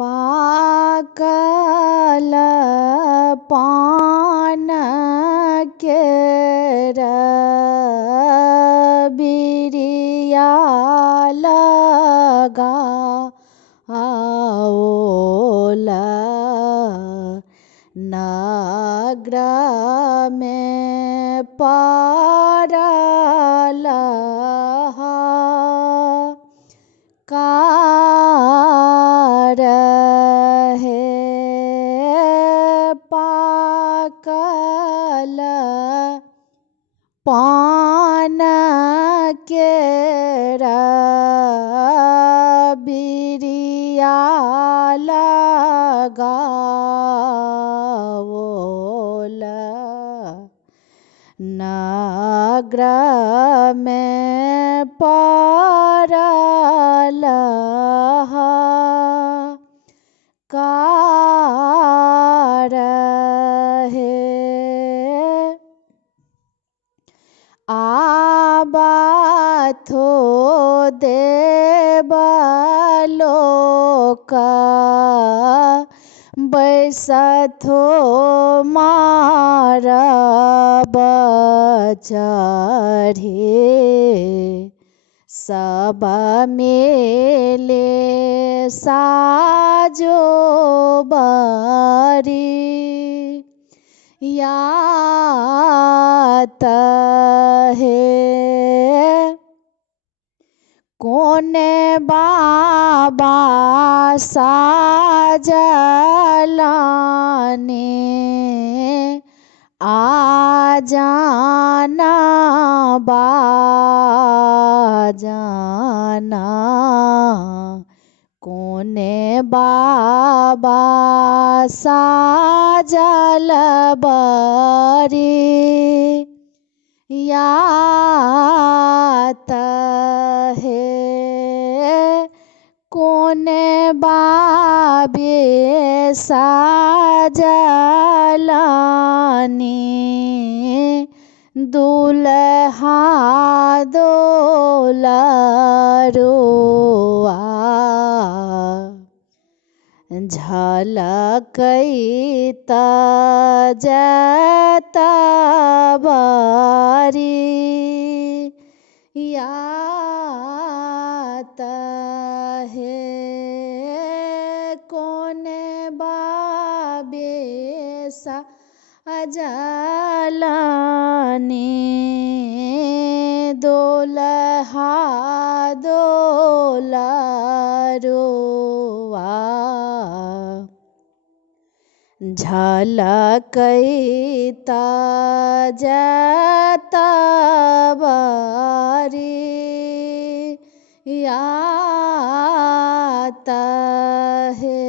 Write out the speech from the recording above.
पाकल पान केर बिरिया लगाओल नगर में पड़ल कार है पाकल पान केर बिरिया लगाओल नगर में पड़ल कार है आबाथो देवलोक बैसथो मारब चढ़े सब मेले साजो बरी यात है कोने बाबा साजलाने आ जाना बाजाना कोने बाबा साजल बरी यात है कोने बाबे साजलानी दुल्हा दोलरुआ झलकैत जत बरी यात है कोने बाबे साजलानी दुल्हा दोलरुआ झलकैत जत बरी यात है।